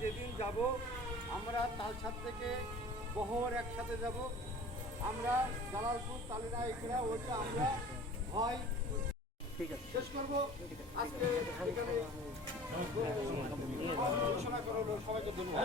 যেদিন যাব আমরা তালছাদ থেকে বহর একসাথে যাব। আমরা জালালপুর তালিনা এখানে ওইটা আমরা হয়। ঠিক আছে। শেষ করব। আজকে এখানে ঘোষণা করল সবাইকে ধন্যবাদ।